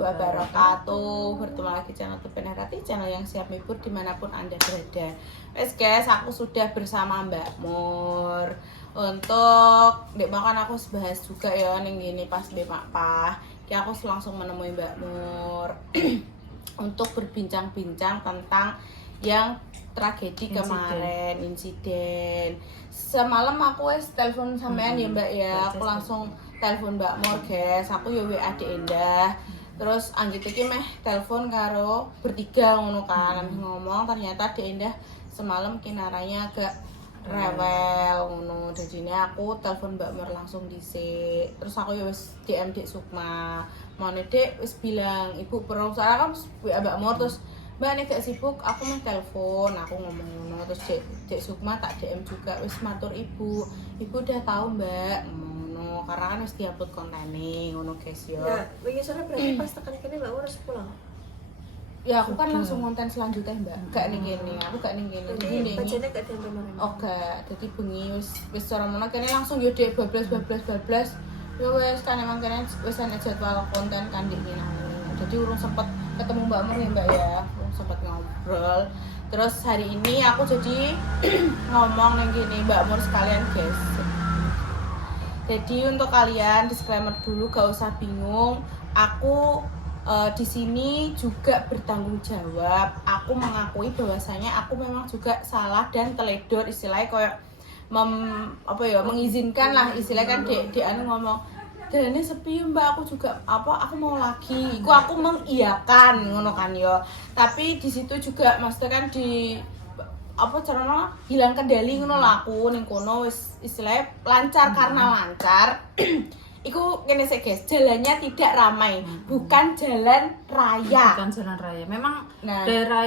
wabarakatuh. Bertemu lagi channel Tupen Herati, channel yang siap menghibur dimanapun Anda berada. Wes guys, aku sudah bersama Mbak Mur. Untuk dek makan aku bahas juga ya ning gini pas Mbak Pah. Ki aku langsung menemui Mbak Mur untuk berbincang-bincang tentang yang tragedi kemarin, insiden. Semalam aku wes telepon sampean ya Mbak ya. Aku langsung telepon Mbak Mur guys. Aku yo WA Dik Endah. Terus anjir iki meh telepon karo bertiga ngono kan. Ngomong ternyata Dik Endah semalam kinaranya agak rewel ngono. Dadine aku telepon Mbak Mur langsung dhisik. Terus aku yo wis DM Dik Sukma. Mone Dik wis bilang Ibu perlu saya kan WA Mbak Mur terus Mbak nek gak sibuk aku mah telepon, aku ngomong ngono terus Dek Sukma tak DM juga wis matur Ibu. Ibu udah tahu Mbak ngono karena kan wis diupload kontene ngono guys yo. Nah, wingi sore berarti pas tekan kene Mbak harus pulang. Ya aku kan langsung konten selanjutnya Mbak. Gak ning kene, aku gak ning kene. Jadi bajane gak diambil orang. Oh gak, dadi bengi wis ora mono kene langsung yo Dek bablas. Ya wis kan emang kene wis ana jadwal konten kan dik kene. Jadi urung sempet ketemu Mbak Mur ya Mbak ya. Sempat ngobrol. Terus hari ini aku jadi ngomong yang gini Mbak Mur sekalian guys. Jadi untuk kalian disclaimer dulu, gak usah bingung. Aku di sini juga bertanggung jawab. Aku mengakui bahwasanya aku memang juga salah dan teledor istilahnya kayak mengizinkan lah istilahnya kan dek anu ngomong dan ini sepi Mbak, aku juga aku mau lagi. Aku mengiyakan ngono kan yo. Tapi di situ juga maksudnya kan di caranya hilang kendali ngono lah aku ning kono wis istilahnya lancar karena lancar. Iku kene sik guys, jalannya tidak ramai, bukan jalan raya. Bukan jalan raya. Memang daerah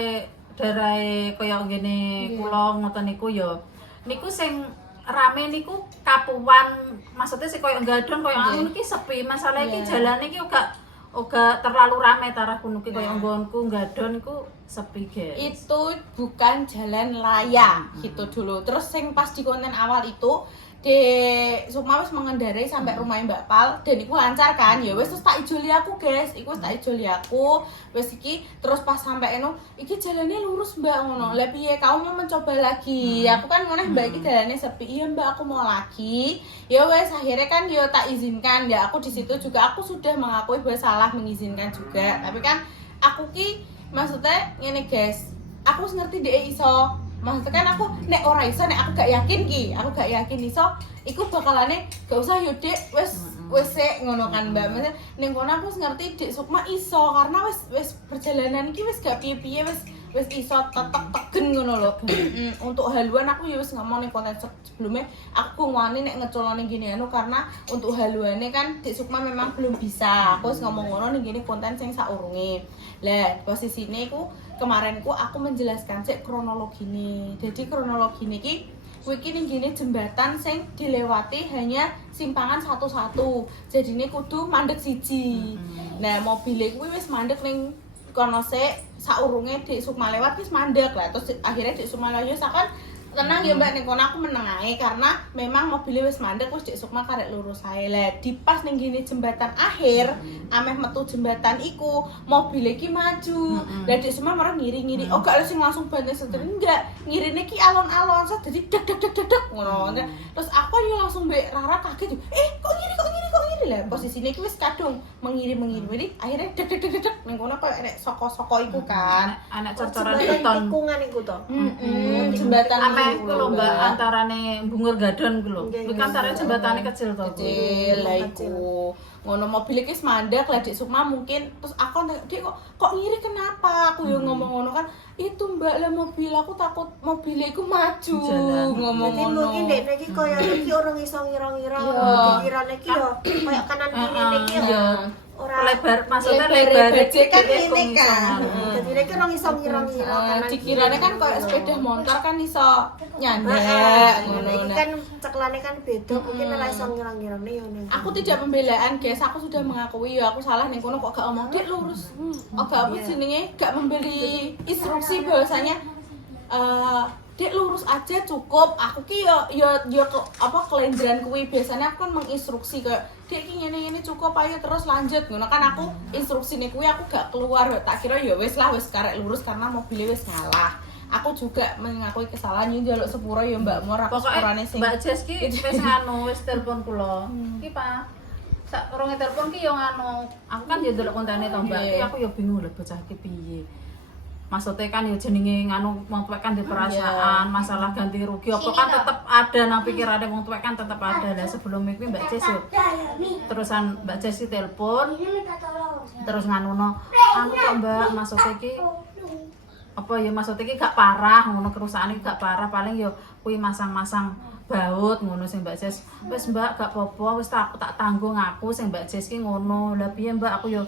kaya ngene kula ngoten niku yo. Niku sing rame niku Kapuan, maksudnya sih koyo Gadon koyo anu iki sepi. Masalah iki jalane iki uga terlalu rame tarah kuno iki koyo nggonku Gadon iku sepi guys. Itu bukan jalan raya gitu dulu. Terus sing pas di konten awal itu Dek Sukma wis mengendarai sampai rumahnya Mbak Pal dan iku lancar kan ya wis terus tak ijoli aku guys iku tak ijoli aku wis iki terus pas sampai eno iki jalannya lurus Mbak ngono lah piye kamu mau mencoba lagi aku kan ngono Mbak iki jalannya sepi iya Mbak aku mau lagi ya wis akhirnya kan yo tak izinkan ya aku di situ juga aku sudah mengakui bahwa salah mengizinkan juga tapi kan aku ki maksudnya ngene guys aku ngerti dhek iso maksudnya kan aku nek ora iso nek aku gak yakin iso iku bakalane gak usah yo Dek wis ngono kan Mbak maksudnya ning kono aku ngerti Dek Sukma iso karena wis perjalanan iki wis gak piye-piye wis iso tegen ngono lho untuk haluan aku ya wis ngomong ning konten sebelumnya aku ngwani nek ngecolone gini anu karena untuk haluane kan Dek Sukma memang belum bisa aku wis ngomong ngono ning gini konten sing saurunge lah posisine iku kemarin aku menjelaskan sik kronologi ini. Jadi kronologi niki iki ning gini jembatan sing dilewati hanya simpangan satu-satu. Jadi ini kudu mandek siji. Nah, mobil kuwi wis mandek ning kono sik saurunge Dek Sukma lewat wis mandek lah. Terus akhirnya Dek Sukma yo sakan tenang ya Mbak ning kono aku meneng ae karena memang mobilnya wis mandek wis Dek Sukma karek lurus ae lah. Di pas ning gini jembatan akhir ameh metu jembatan iku mobil iki maju. Lah Dek Sukma marah ngiri-ngiri. Oh gak sing langsung banting setir enggak. Ngirine ki alon-alon so dadi deg ngono. Terus aku yo langsung mbek Rara kaget. Kok ngiri lah. Posisine iki wis kadung mengiri. Akhirnya deg ning kono koyo nek soko-soko iku kan. Anak cocoran beton. Tikungan iku to. Jembatan iku lho Mbak antarane Bungur Gadon iku lho. Iku antara jembatane kecil to. Kecil lah iku. Ngono mobil iki mandek lah Dek Sukma mungkin terus aku Dik kok ngiri kenapa? Aku yo ngomong ngono kan itu Mbak lah mobil aku takut mobilnya iku maju ngomong ngono. Jadi mungkin Dek iki koyo iki orang iso ngira-ngira pikirane iki yo koyo kanan kiri iki yo. Ora lebar maksudnya lebar kan ini kan. Jadi nek orang iso ngira-ngira kanan. Dikirane kan koyo sepeda motor kan iso nyandek ngono. Iki kan ceklane kan beda mungkin ora iso ngira-ngirane yo ning. Aku tidak pembelaan guys, aku sudah mengakui ya aku salah ning kono kok gak omong Dik lurus. Gak apa jenenge gak memberi instruksi bahwasanya Dek lurus aja cukup. Aku ki kelenjaran kuwi biasanya aku kan menginstruksi kayak Dek ki ngene cukup ayo terus lanjut ngono kan aku instruksine kuwi aku gak keluar tak kira ya wis lah wis karek lurus karena mobilnya wis ngalah. Aku juga mengakui kesalahan yo njaluk sepuro ya Mbak Mor aku sepurane sing Mbak Jes ki wis wis telepon kula. Ki Pak sak urunge telepon ki yo aku kan yo ndelok kontene to Mbak. Ki aku yo bingung lho bocah ki piye. Maksudnya kan ya jenenge wong tuwek kan di perasaan, masalah ganti rugi apa kan tetep ada nang pikirane wong tuwek kan tetep ada. Lah sebelum iku Mbak Jes yo terusan Mbak Jes telepon terus ngono kok Mbak maksudnya ki apa ya maksudnya ki gak parah ngono kerusakan iki gak parah paling yo kuwi masang-masang baut ngono sing Mbak Jes. Wis Mbak gak apa-apa wis aku tak tanggung aku sing Mbak Jes ki ngono. Lah piye Mbak aku yo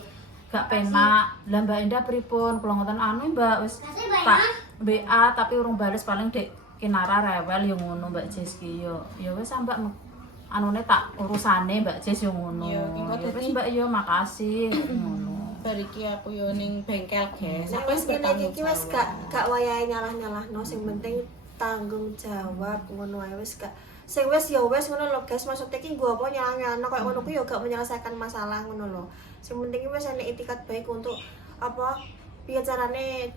gak penak. Lah Mbak Endah pripun? Kula ngoten Mbak wis tak WA tapi urung bales paling dek kinara rewel yo ngono Mbak Jes ki yo. Ya wis Mbak anune tak urusane Mbak Jes yo ngono. Ya wis Mbak yo makasih ngono. Bariki aku yo ning bengkel guys. Aku wis bertanggung jawab. Wis gak wayahe nyalah-nyalahno sing penting tanggung jawab ngono ae wis gak sing wis ya wis ngono lho guys. Maksudnya ki gua apa nyalah-nyalahno koyo ngono ku yo gak menyelesaikan masalah ngono lho. Sing penting wis ana etikat baik untuk apa piye carane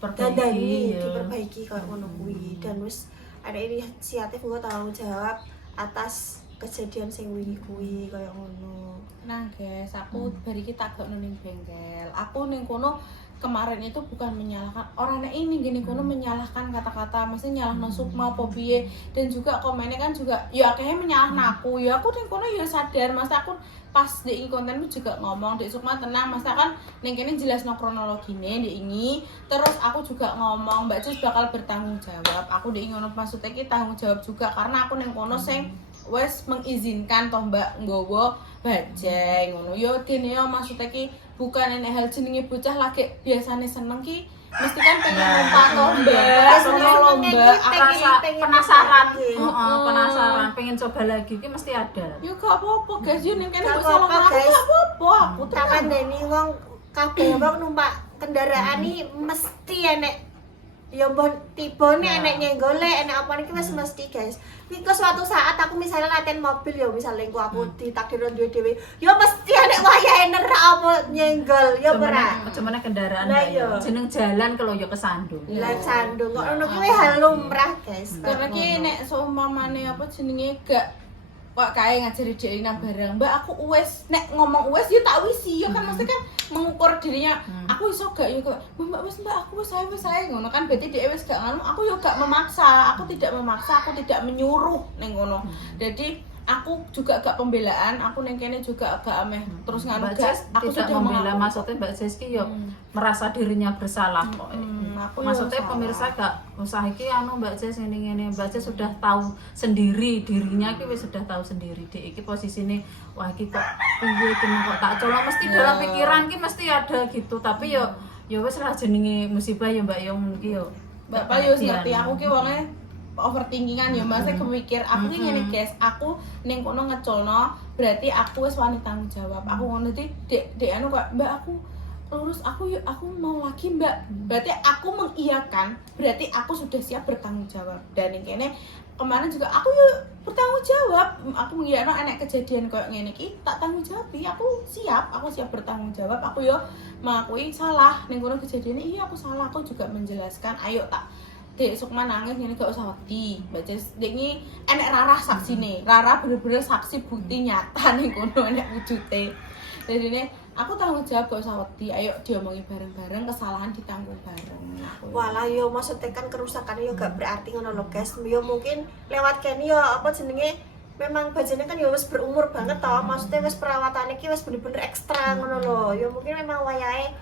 diperbaiki koyo ngono kuwi dan wis ada inisiatif gua tanggung jawab atas kejadian sing wingi kuwi koyo ngono. Nah guys, aku bariki tak gak ning bengkel. Aku ning kono kemarin itu bukan menyalahkan orang ini gini kono menyalahkan kata-kata maksudnya nyalahno Sukma apa piye dan juga komennya kan juga ya akhirnya menyalahkan aku. Ya aku ning kono ya sadar Mas aku pas di kontenmu juga ngomong Dek Sukma tenang Mas kan ning kene jelasno kronologine Dek ini terus aku juga ngomong Mbak Cis bakal bertanggung jawab. Aku Dek ngono maksudnya ki tanggung jawab juga karena aku ning kono sing wes mengizinkan toh Mbak nggowo bajeng ngono yo dene yo maksudnya ki bukan enek hal jenenge bocah lagi biasane seneng ki mesti kan pengen numpak toh Mbak lomba rasa penasaran penasaran pengen coba lagi ki mesti ada yo gak apa-apa guys yo ning kene kok salah aku gak apa-apa aku tak kandhani wong kabeh wong numpak kendaraan iki mesti enek ya mbon tibone enek nyenggole enek apa niki wis mesti guys. Iki suatu saat aku misalnya latihan mobil ya misalnya aku ditakdir duwe dhewe ya mesti enek wayahe nerak apa nyenggol ya ora. Cuman kendaraan jeneng jalan kalau ya kesandung. Lah sandung kok ngono kuwi hal lumrah guys. Karena ki nek seumpamane apa jenenge gak kok kae ngajari dhek nang barang Mbak aku wis nek ngomong wis ya tak wisi ya kan mesti kan mengukur dirinya aku iso gak ya kok Mbak wis Mbak aku wis saya ngono kan berarti dhek wis gak ngono aku yo gak memaksa aku tidak menyuruh ning ngono jadi aku juga gak pembelaan aku ning kene juga gak ameh terus nganu gak aku tidak sudah membela maksudnya Mbak Zeski yo merasa dirinya bersalah kok maksudnya pemirsa gak usah iki Mbak Jess ngene Mbak Jess sudah tahu sendiri dirinya ki wis sudah tahu sendiri dek iki posisine wah iki kok piye iki kok tak colong mesti dalam pikiran ki mesti ada gitu tapi yo wis lah jenenge musibah ya Mbak yo mungkin yo Bapak yo ngerti aku ki wonge overthinkingan ya Mas kepikir aku ki ngene guys aku ning kono ngeculno berarti aku wis wani tanggung jawab aku ngono dek anu kok Mbak aku lurus aku mau lagi Mbak berarti aku mengiyakan berarti aku sudah siap bertanggung jawab dan yang kene kemarin juga aku yuk bertanggung jawab aku mengiyakan enek kejadian kayak ngene iki tak tanggung jawab aku siap bertanggung jawab aku yo mengakui salah ning kono kejadiannya iya aku salah aku juga menjelaskan ayo tak Dek Sukma nangis ngene gak usah wedi Mbak Cis dek iki enek Rara saksine Rara bener-bener saksi bukti nyata ning kono enek wujute jadi aku tanggung jawab gak usah wedi ayo diomongin bareng-bareng kesalahan ditanggung bareng walah yo maksudnya kan kerusakan yo gak berarti ngono lho guys yo mungkin lewat kene yo apa jenenge memang bajane kan yo wis berumur banget toh maksudnya wis perawatane iki wis bener-bener ekstra ngono lho yo mungkin memang wayahe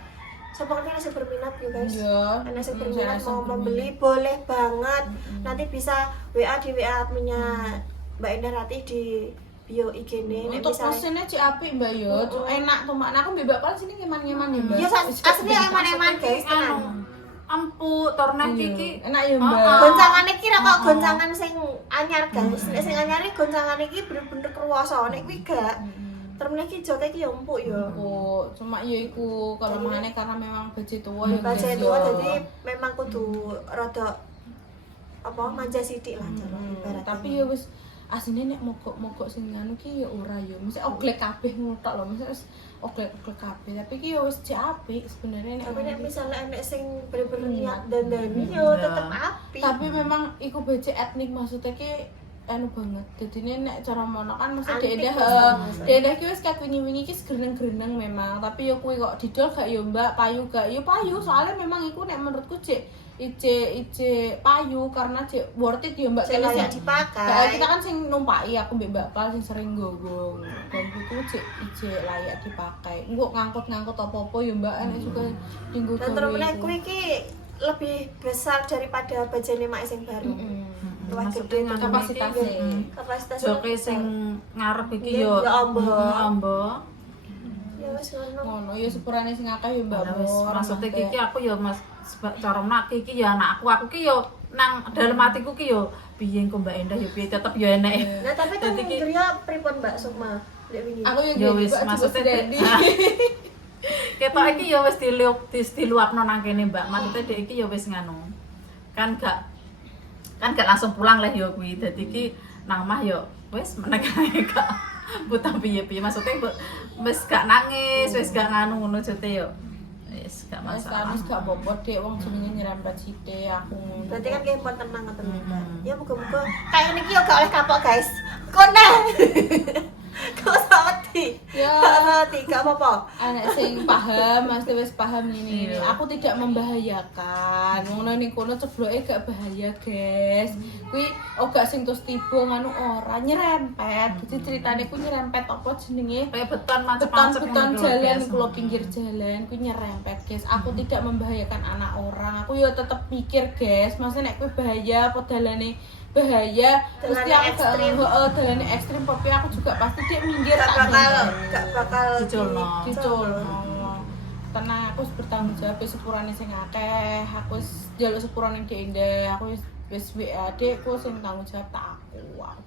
siapa kan yang berminat ya guys karena yang berminat mau membeli boleh banget nanti bisa WA di WA adminnya Mbak Endah Ratih di bio IG-ne untuk mesinnya cik apik Mbak yo enak tuh mak aku mbak pal sini ngeman-ngeman ya Mbak ya aslinya eman-eman guys tenang ampu tornet iki enak ya Mbak goncangane iki ra kok goncangan sing anyar guys nek sing anyar iki goncangane iki bener-bener kruwasa nek kuwi gak terus iki jote iki ya empuk ya cuma ya iku kalau mangane karena memang baju tua ya baju tua jadi memang kudu rada apa manja sithik lah cara ibaratnya. Tapi ya wis asline nek mogok sing anu ki ya ora ya. Mesti oglek kabeh ngono tok lho. Mesti wis oglek kabeh. Tapi ki ya wis cek apik sebenarnya nek. Tapi nek misalnya enek sing bener-bener niat dandani yo tetep apik. Tapi memang iku becek etnik maksudnya ki anu banget. Dadine nek cara mono kan mesti daerah ki wis kat wingi-wingi ki greneng-greneng memang. Tapi ya kuwi kok didol gak ya Mbak, payu gak ya payu. Soalnya memang iku nek menurutku cek ice payu karena cek worth it ya Mbak Sing kene layak sing dipakai. kita kan sing numpaki aku mbek Mbak Pal sing sering nggowo. Dan itu cek ice layak dipakai. Engko ngangkut-ngangkut apa-apa ya Mbak enek juga dinggo Dan terus meneh kuwi iki lebih besar daripada bajane mak sing baru. Luwih gede kapasitasnya. Joke sing ngarep iki yo Ya ambo. ambo. Ya wis ngono. Ngono ya sepurane sing akeh ya Mbak. Maksudnya iki aku yo Mas cara nak iki ya anakku ki yo nang dalem atiku ki yo piye engko Mbak Endah yo piye tetep yo enek. Nah, tapi kan Gria pripun Mbak Sukma? Dek wingi. Aku yo wis maksudnya ketok iki yo wis diluapno nang kene Mbak. Maksudnya dek iki yo wis nganu. Kan gak langsung pulang lah yo kuwi. Dadi iki nang mah yo wis menek ae gak buta piye-piye. Maksudnya wis gak nangis, wis gak nganu ngono jote yo. Wis gak masalah. Wis gak apa-apa Dek, wong jenenge nyerempet sithik aku ngono. Berarti kan kayak tenang ngoten Mbak. Ya muga-muga kayak niki yo gak oleh kapok guys. Kone. Kok wedi? Ya, Gak apa-apa. anak sing paham, mesti wis paham ini. Aku tidak membahayakan. Ngono ning kono cebloke gak bahaya, guys. Kuwi gak sing terus tiba nganu ora nyerempet. Jadi ceritane ku nyerempet apa jenenge? Kayak beton macet-macet Beton jalan kulo pinggir jalan ku nyerempet, guys. Aku tidak membahayakan anak orang. Aku yo tetep mikir, guys. Maksudnya nek kuwi bahaya apa dalane bahaya mesti aku dalane ekstrim tapi aku juga pasti dia minggir Gak bakal diculno. Tenang, aku wis bertanggung jawab sepurane sing akeh. Aku wis njaluk sepurane Dek Endah. Aku wis WA Dekku sing tanggung jawab tak aku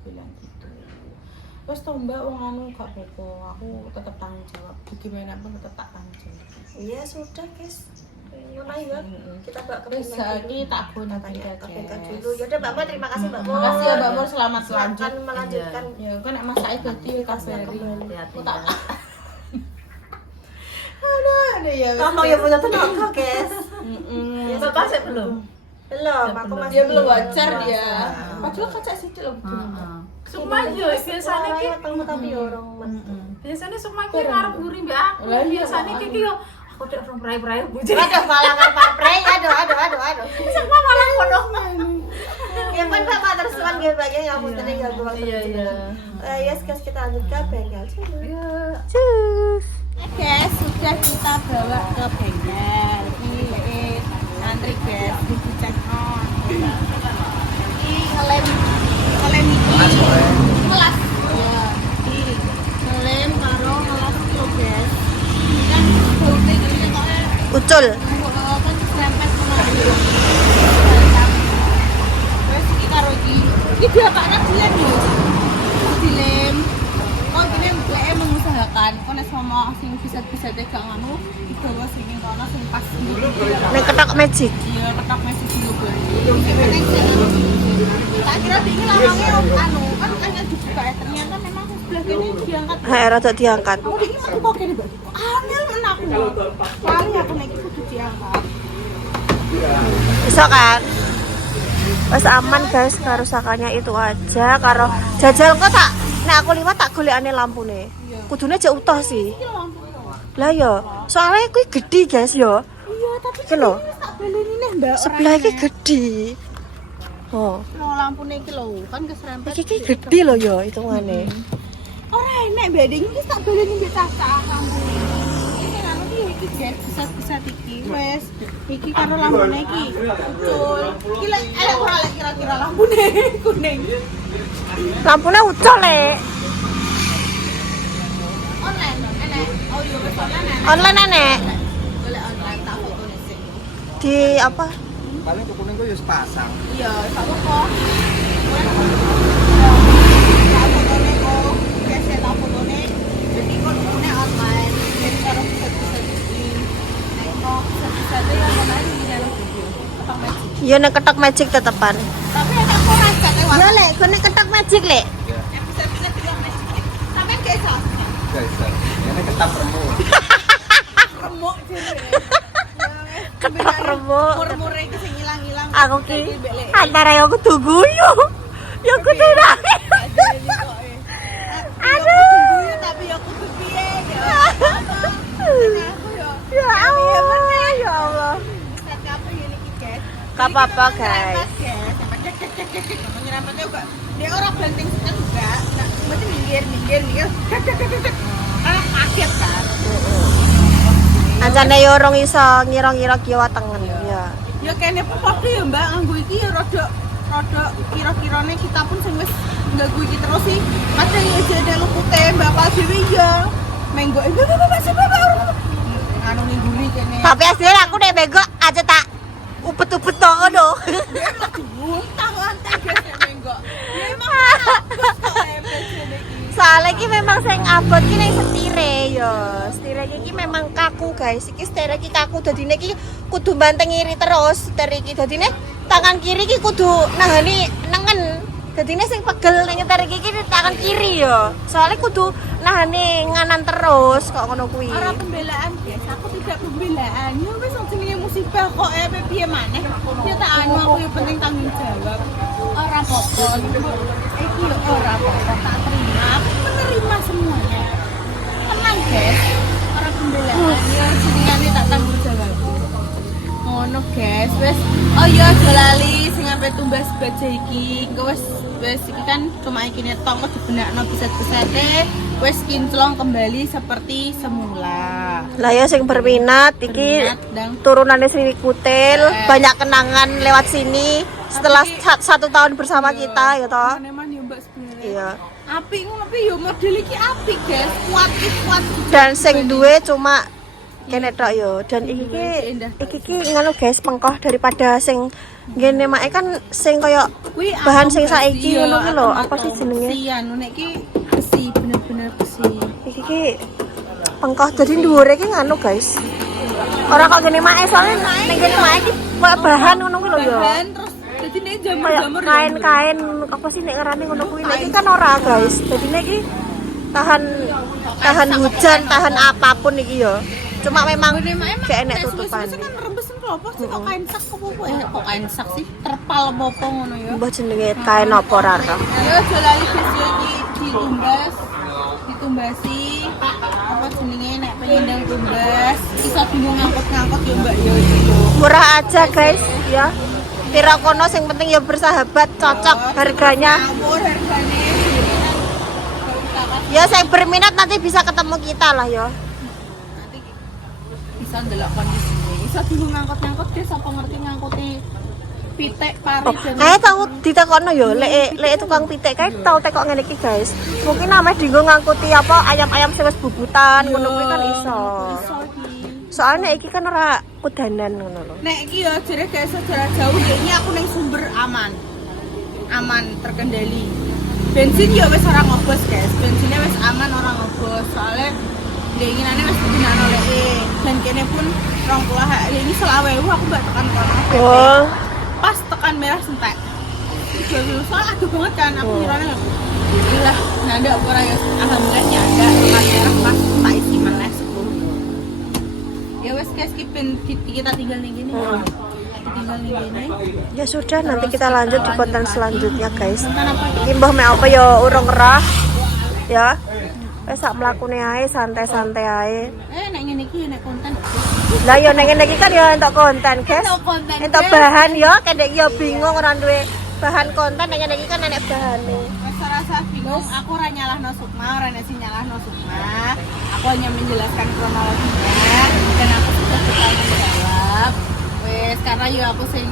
bilang gitu. Wis to Mbak wong anu gak apa-apa. Aku tetap tanggung jawab. Gimana pun tetap tak tanggung jawab. Iya sudah guys. Ngono ya. Kita bawa ke Terus saiki tak guna tanya tanya dulu. Yaudah Mbak Mo, terima kasih Mbak Mo. Terima kasih ya Mbak Mo, selamat lanjut. Silakan melanjutkan. Ya kan nek masake dadi kabari. hati-hati. Aku tak. Aduh ya. Ngomong ya punya tenaga guys. Heeh. Bapak sih belum. Belum, aku masih Dia belum wajar dia. Padahal kaca sithik lho betul. Sukma yo biasane ki ketemu tapi orang biasane Sukma ki ngarep nguri mbek aku. Lah iya. Biasane ki yo aku tek rong prai-prai bujur. Aduh, malah kan pray. Aduh. Sukma malah ngono. Ya kan Bapak terus kan dia bagian yang putih enggak gua. Iya. Ya sekarang kita lanjut ke bengkel. Cus. Guys, sudah kita bawa ke bengkel. Ini antri guys, dicek on. Ini ngelem ini kelas. Ya, ini ngelem karo kelas kilo guys. Ini kan bautnya gini kok Ucul. kan serempet kemarin. Terus ini karo iki dia paknya dilan yo. Dilem. Oh, dilem lek mengusahakan. Kono sama sing bisa gak nganu dibawa sing kono sing pas. Nek ketok magic. Iya, ketok masih dulu tak kira ini lamangnya anu kan hanya dibuka ya ternyata memang sebelah kini diangkat. Rada diangkat. Aku ini aku kok gini angel men aku. Lari aku naik kudu diangkat. Bisa kan? Wes aman guys, kerusakannya itu aja. Karo jajal kok tak nek aku liwat tak golekane lampune. Kudune jek utuh sih. Iki lampu. Lah ya, soalnya kuwi gede guys ya. Iya, tapi Iki lho. tak baleni nih, Mbak. Sebelah iki gede. Oh, Lo lampune iki lho, kan keserempet. iki gede lho ya hitungane. Ora enek bading iki tak baleni mbek cacah lampu. Iki anu iki guys, bisa iki wes. Iki karo lampune iki. Ucul. Iki lek ora lek kira-kira lampune kuning. Lampune ucul lek. Online enek. Oh iya wes online. Online enek. Golek online tak fotone sih. Di apa? Paling kuning gue harus pasang. Iya, tak apa. Tak fotone kok. Biasa tak fotone. Jadi kok fotone online. Jadi karo bisa iki. Nek kok bisa-bisa ya online di dalam video. Apa magic? Ya nek ketok magic tetepan. Tapi ada aku rasa Ya lek, gue nek ketok magic lek. bisa bilang Mas. Sampai gak iso. Guys, ini ketap remuk. Remuk dhewe. Ketok remuk. Mur-mure iki sing ilang-ilang. Aku ki antara yo kudu guyu. Yo kudu nangis. Aduh, tapi aku kudu piye ya. Ya Allah, ya Allah. Gak apa-apa guys. Nyerempetnya juga dia orang banting setan juga. Nah, mesti minggir. Kaget kan. Ancane yo orang iso ngira-ngira kiwa tengen ya. Ya kene pun padha ya Mbak, nganggo iki ya rada kira-kirane kita pun sing wis nganggo iki terus sih. Kadang ya jane lupute Bapak dhewe ya. Menggo Bapak. Anu ning guri kene. Tapi aslinya aku nek bego aja tak upet-upet to ngono. Muntah lantai guys menggo. Ya emang Soalnya ki memang sing abot ki ning setire yo. Setire iki memang kaku guys. Iki setire iki kaku dadine iki kudu banteng iri terus. Setire iki dadine tangan kiri ki kudu nahani nengen. Dadine sing pegel ning setire iki tangan kiri yo. Soalnya kudu nahani nganan terus kok ngono kuwi. Ora pembelaan guys, aku tidak pembelaan. Ya wis jenenge musibah kok piye maneh. Ya tak anu aku yang penting tanggung jawab. Ora apa-apa. Iki yo ora apa-apa, tak terima. Aku menerima semuanya. Tenang guys. Ora pembelaan. Ya jenenge tak tanggung jawab. Ngono guys, wis oh ya aja lali sing ampe tumbas baja iki. Engko wis iki kan cuma iki netok kok dibenakno bisa-bisate. Wes kinclong kembali seperti semula. Lah ya sing berminat iki turunannya Sri Kutil, banyak kenangan lewat sini setelah 1 tahun bersama kita ya toh. Neman yo Mbak sebenarnya. Iya. Apik ngono tapi yo model iki apik, guys. Kuat. Dan sing duwe cuma kene tok yo. Dan iki ki ngono guys pengkoh daripada sing ngene make kan sing koyo bahan sing saiki ngono ki lho, apa sih jenenge? Si anu nek ki besi bener-bener besi. Iki ki pengkoh dadi dhuwure ki nganu guys. Ora kok ngene make soalnya ning kene make ki bahan ngono ki lho yo. Bahan terus dadi nek jamur-jamur kain-kain apa sih nek ngarani ngono kuwi. Nek iki kan ora guys. Dadi nek iki tahan hujan, tahan apapun iki yo. Cuma memang gak enak tutupan. Kan rembesen apa sih kok kain sak apa kok kain sak sih terpal apa ngono ya. Mbah jenenge kain apa ora ora. Ya jalali besi iki ditumbasi apa jenenge nek penyandang tumbas iso bingung ngangkut-ngangkut ya Mbak ya iki. Murah aja guys ya. Pira kono sing penting ya bersahabat, cocok harganya. Hargane. Ya saya berminat nanti bisa ketemu kita lah ya. Bisa ndelok kondisine. Iso bingung ngangkut-ngangkut dia sapa ngerti ngangkuti pitik pari dan Kayak tahu ditakokno yo, lek tukang pitik kayak tahu tekok ngene iki guys. Mungkin namanya dienggo ngangkuti apa ayam-ayam sing wis bubutan ngono kuwi kan iso. Soalnya iki kan ora kudanan ngono lho. Nek iki yo jare gak iso jarak jauh ya ini aku ning sumber aman. Aman terkendali. Bensin yo wis ora ngobos guys. Bensinnya wis aman ora ngobos. Soalnya keinginannya wis dinano leke. Dan kene pun 20 ini selawe aku mbak tekan kono. Oh. Pas tekan merah sentek. Soalnya aduh banget kan aku ngirane. Alhamdulillah ndak ora ya. Alhamdulillah nyanda tekan merah pas tak isi meneh 10. Ya wes guys kita tinggal ning gini. Tinggal ning gini. Ya sudah nanti kita lanjut di konten selanjutnya guys. Iki mbah mek apa ya urung kerah. Ya. Wes sak mlakune ae santai-santai ae. Nek ngene iki nek konten. Lah yo nek ngene iki kan yo entuk konten guys. Entuk bahan yo kendek yo bingung ora duwe bahan konten nek ngene iki kan enek bahane. Wes rasa bingung aku ora nyalahno Sukma, ora nek sing nyalahno Sukma. Aku hanya menjelaskan kronologinya dan aku sudah bertanggung jawab. Wes karena yo aku sing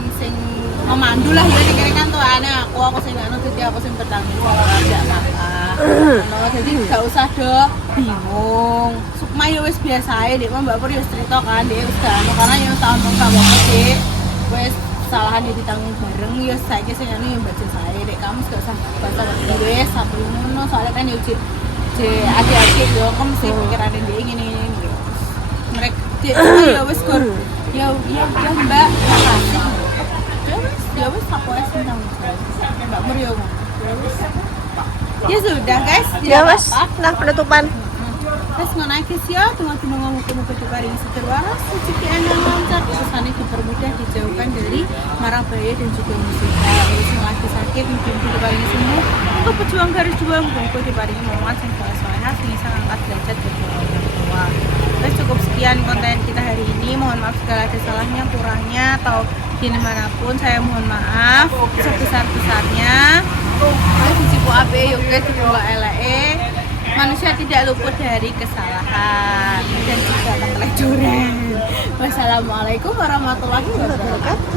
memandu lah ya dikira kan tuh aku sing anu dadi aku sing bertanggung jawab enggak apa-apa. No, jadi gak usah do bingung. Sukma yo wis biasa ae Dek Mbak Pur yo cerita kan Dek wis gak anu karena yo tau mung gak apa-apa Dek. Wes kesalahan yo ditanggung bareng yo saiki sing anu yo mbak saya Dek kamu gak usah basa-basi wes satu ngono soalnya kan yo adik-adik yo kamu mesti pikiran Dek ngene iki. Mereka yo wis kur. Ya Mbak, makasih. ya wis aku es tentang Mbak Muryo. Ya sudah guys, Ya tidak wes, apa-apa. nah penutupan. Terus ngono iki ya, tunggu-tunggu muga-muga diparingi seger waras, rezeki enak lancar, urusannya dipermudah, dijauhkan dari mara bahaya dan juga musibah. Terus yang lagi sakit, muga-muga diparingi sembuh. Untuk pejuang garis juang, muga-muga diparingi manfaat yang solehah, bisa angkat derajat jadi orang tua. Terus cukup sekian konten kita hari ini. Mohon maaf segala ada salahnya, kurangnya atau dimanapun. Saya mohon maaf sebesar-besarnya. Terus cipu ape yuk guys, cipu elek. Manusia tidak luput dari kesalahan dan juga keteledoran. Wassalamualaikum warahmatullahi wabarakatuh.